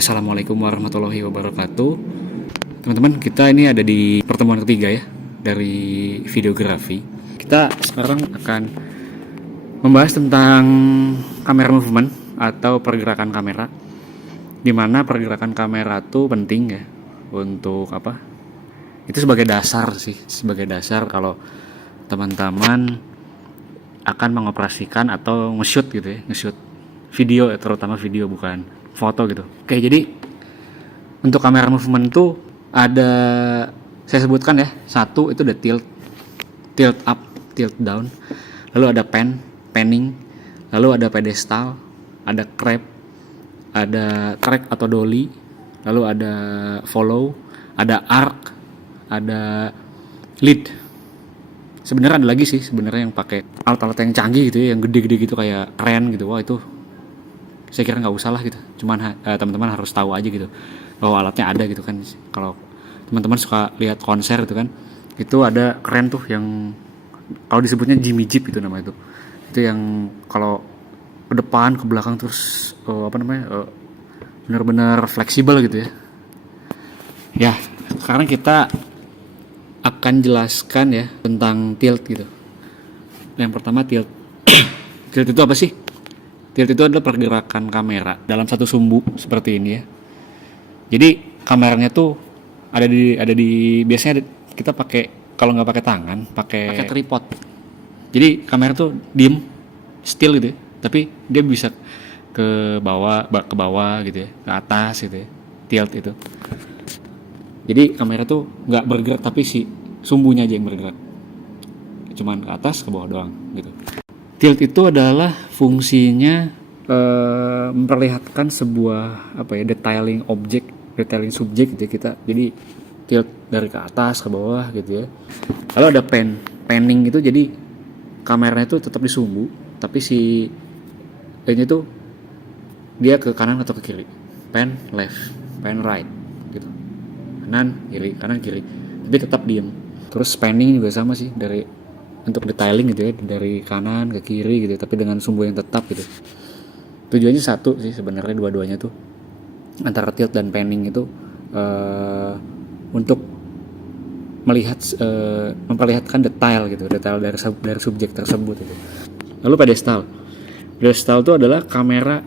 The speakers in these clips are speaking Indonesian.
Assalamualaikum warahmatullahi wabarakatuh. Teman-teman, kita ini ada di pertemuan ketiga ya dari videografi. Kita sekarang akan membahas tentang kamera movement atau pergerakan kamera. Dimana pergerakan kamera itu penting ya untuk apa? Itu sebagai dasar sih, sebagai dasar kalau teman-teman akan mengoperasikan atau nge-shoot gitu ya, nge-shoot video, terutama video bukan foto gitu. Oke, jadi untuk kamera movement itu ada, saya sebutkan ya, satu itu ada tilt up, tilt down, lalu ada panning, lalu ada pedestal, ada crab, ada track atau dolly, lalu ada follow, ada arc, ada lead. Sebenarnya ada lagi sih sebenarnya yang pakai alat-alat yang canggih gitu ya, yang gede-gede gitu kayak keren gitu. Wah, itu saya kira nggak usah lah gitu, cuman teman-teman harus tahu aja gitu bahwa alatnya ada gitu kan. Kalau teman-teman suka lihat konser gitu kan, itu ada keren tuh yang kalau disebutnya Jimmy Jeep itu namanya itu yang kalau ke depan ke belakang terus benar-benar fleksibel gitu ya. Ya, sekarang kita akan jelaskan ya tentang tilt gitu. Yang pertama tilt. Tilt itu apa sih? Tilt itu adalah pergerakan kamera dalam satu sumbu seperti ini ya. Jadi kameranya tuh ada di biasanya kita pakai, kalau nggak pakai tangan, pakai tripod. Jadi kamera tuh diem, still gitu ya. Tapi dia bisa ke bawah gitu ya, ke atas gitu ya. Tilt itu. Jadi kamera tuh nggak bergerak tapi si sumbunya aja yang bergerak. Cuman ke atas ke bawah doang gitu. Tilt itu adalah fungsinya memperlihatkan sebuah detailing objek, detailing subjek gitu ya kita. Jadi tilt dari ke atas ke bawah gitu ya. Lalu ada panning itu, jadi kameranya itu tetap di sumbu tapi si ini tuh dia ke kanan atau ke kiri. Pan left, pan right gitu. Kanan kiri. Tapi tetap diem. Terus panning juga sama sih, dari untuk detailing gitu ya, dari kanan ke kiri gitu, tapi dengan sumbu yang tetap gitu. Tujuannya satu sih sebenarnya, dua-duanya tuh antara tilt dan panning itu untuk memperlihatkan detail dari subjek tersebut gitu. Lalu pedestal itu adalah kamera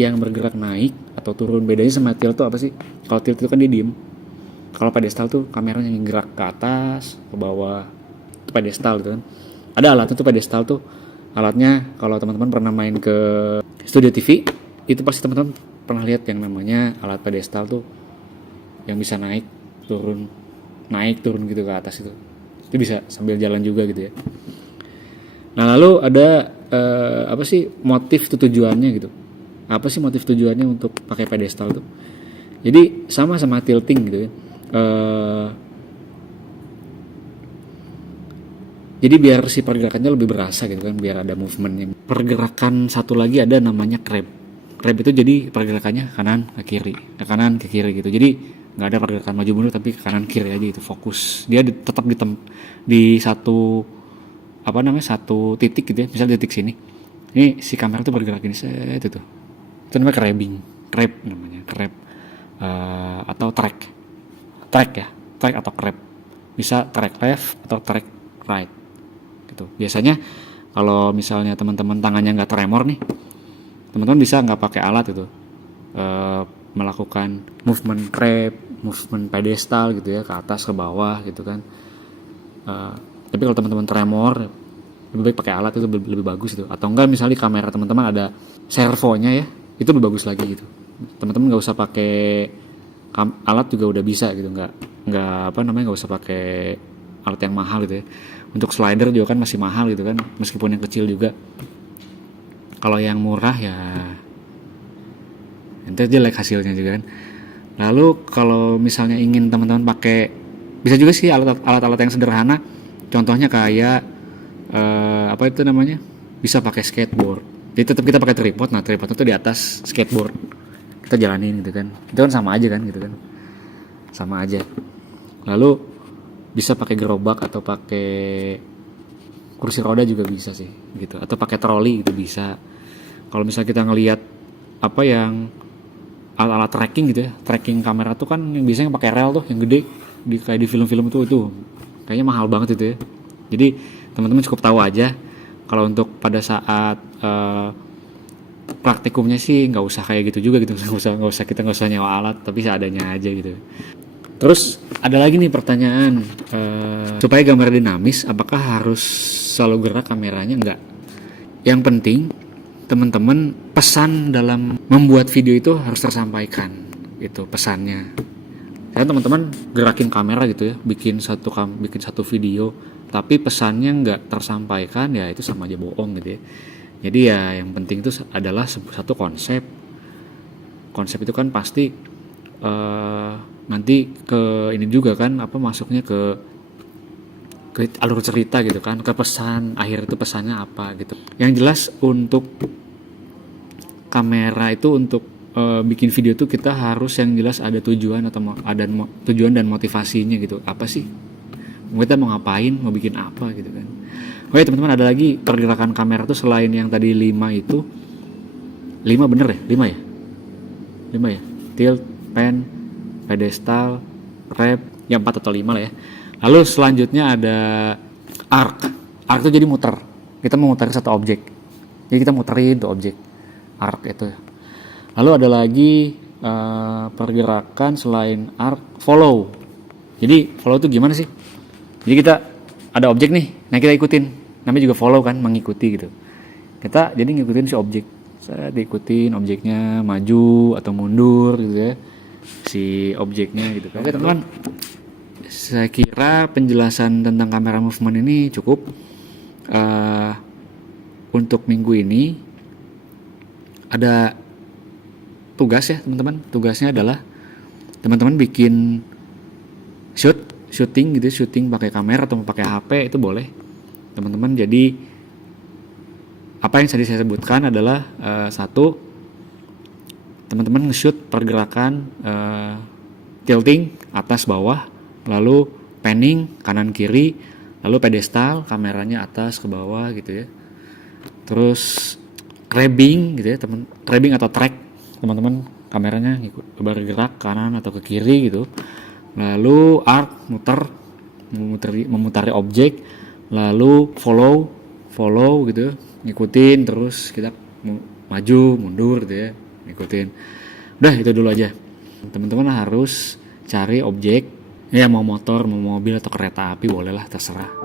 yang bergerak naik atau turun. Bedanya sama tilt tuh apa sih? Kalau tilt itu kan dia diem, kalau pedestal tuh kameranya yang gerak ke atas ke bawah. Itu pedestal gitu kan. Ada alatnya tuh pedestal tuh. Alatnya kalau teman-teman pernah main ke studio TV, itu pasti teman-teman pernah lihat yang namanya alat pedestal tuh, yang bisa naik turun gitu ke atas itu. Itu bisa sambil jalan juga gitu ya. Nah, lalu ada apa sih motif tujuannya gitu? Apa sih motif tujuannya untuk pakai pedestal tuh? Jadi sama tilting gitu ya. Jadi biar si pergerakannya lebih berasa gitu kan, biar ada movementnya. Pergerakan satu lagi ada namanya crab. Crab itu jadi pergerakannya kanan ke kiri gitu. Jadi nggak ada pergerakan maju mundur tapi ke kanan kiri aja, itu fokus. Dia tetap di satu satu titik gitu ya. Misal titik sini. Ini si kamera tuh bergerak ini itu tuh. Itu namanya crab namanya, crab atau track atau crab. Bisa track left atau track right. Gitu. Biasanya kalau misalnya teman-teman tangannya nggak tremor nih, teman-teman bisa nggak pakai alat itu melakukan movement crab, movement pedestal gitu ya, ke atas ke bawah gitu kan. Tapi kalau teman-teman tremor, lebih baik pakai alat, itu lebih bagus itu. Atau enggak misalnya di kamera teman-teman ada servonya ya, itu lebih bagus lagi gitu. Teman-teman nggak usah pakai alat juga udah bisa gitu, nggak usah pakai alat yang mahal gitu ya. Untuk slider juga kan masih mahal gitu kan, meskipun yang kecil juga. Kalau yang murah ya ente jelek hasilnya juga kan. Lalu kalau misalnya ingin teman-teman pakai, bisa juga sih alat-alat yang sederhana. Contohnya kayak bisa pakai skateboard. Jadi tetap kita pakai tripod. Nah, tripod itu di atas skateboard, kita jalanin gitu kan. Itu kan sama aja kan gitu kan. Sama aja. Lalu bisa pakai gerobak atau pakai kursi roda juga bisa sih gitu, atau pakai troli itu bisa. Kalau misalnya kita ngelihat apa yang alat-alat tracking gitu ya, tracking kamera tuh kan yang biasanya pakai rel tuh yang gede kayak di film-film itu kayaknya mahal banget itu ya. Jadi teman-teman cukup tahu aja kalau untuk pada saat praktikumnya sih nggak usah kayak gitu juga gitu, kita nggak usah nyewa alat, tapi seadanya aja gitu. Terus ada lagi nih pertanyaan, supaya gambar dinamis apakah harus selalu gerak kameranya? Enggak. Yang penting teman-teman pesan dalam membuat video itu harus tersampaikan, itu pesannya. Saya teman-teman gerakin kamera gitu ya, bikin satu video, tapi pesannya nggak tersampaikan, ya itu sama aja bohong gitu ya. Jadi ya yang penting itu adalah satu konsep. Konsep itu kan pasti nanti ke ini juga kan, masuknya ke alur cerita gitu kan, ke pesan akhir itu pesannya apa gitu. Yang jelas untuk kamera itu untuk bikin video tuh kita harus yang jelas ada tujuan atau ada tujuan dan motivasinya gitu. Apa sih? Kita mau ngapain, mau bikin apa gitu kan. Oke teman-teman, ada lagi pergerakan kamera tuh selain yang tadi 5 itu. 5 bener ya? 5 ya? 5 ya? Tilt, pan, pedestal, wrap, ya 4 atau 5 lah ya. Lalu selanjutnya ada arc. Arc itu jadi muter. Kita mau muterin satu objek. Jadi kita muterin tuh objek. Arc itu. Lalu ada lagi pergerakan selain arc, follow. Jadi follow itu gimana sih? Jadi kita ada objek nih, nah kita ikutin. Namanya juga follow kan, mengikuti gitu. Kita jadi ngikutin si objek. Saya diikutin objeknya maju atau mundur gitu ya. Si objeknya gitu kan. Oke teman-teman. Saya kira penjelasan tentang kamera movement ini cukup. Untuk minggu ini ada tugas ya teman-teman. Tugasnya adalah teman-teman bikin syuting pakai kamera atau pakai HP itu boleh teman-teman. Jadi apa yang tadi saya sebutkan adalah satu, teman-teman nge-shoot pergerakan tilting atas bawah, lalu panning kanan kiri, lalu pedestal kameranya atas ke bawah gitu ya. Terus grabbing gitu ya grabbing atau track, teman-teman kameranya bergerak kanan atau ke kiri gitu. Lalu arc memutari objek, lalu follow gitu, ngikutin terus kita maju mundur gitu ya, ngikutin. Udah itu dulu aja. Teman-teman harus cari objek, ya mau motor, mau mobil atau kereta api bolehlah, terserah.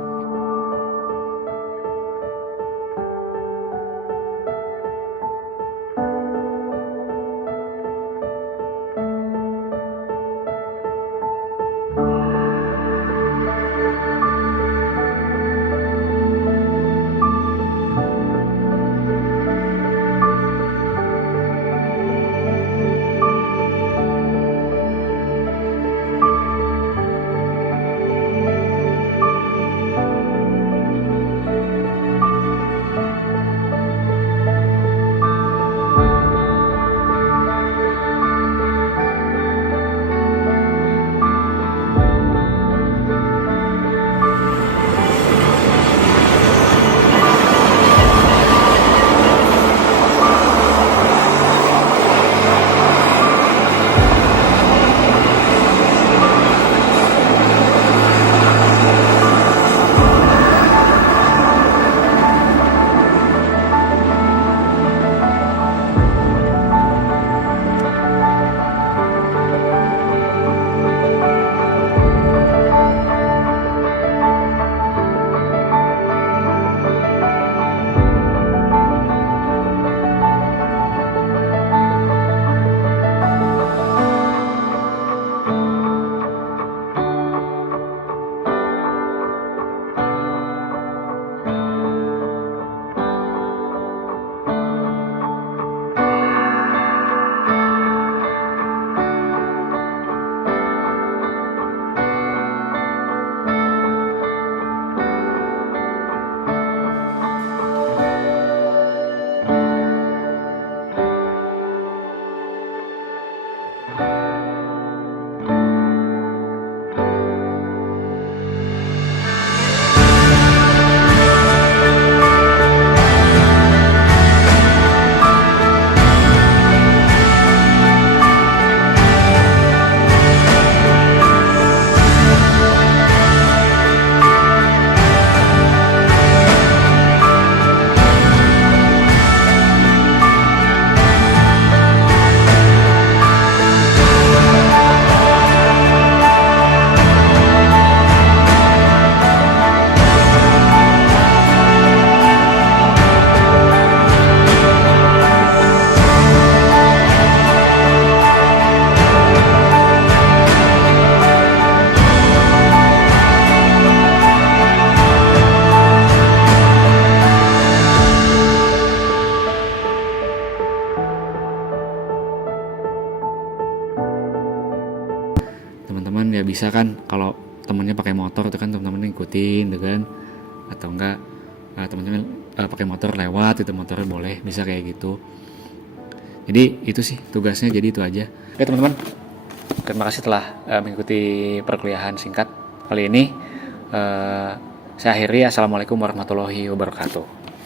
teman-teman ya bisa kan, kalau temennya pakai motor itu kan teman-teman ikutin gitu kan, atau enggak teman-teman pakai motor lewat itu motornya boleh, bisa kayak gitu. Jadi itu sih tugasnya, jadi itu aja. Oke teman-teman, terima kasih telah mengikuti perkuliahan singkat kali ini. Saya akhiri, assalamualaikum warahmatullahi wabarakatuh.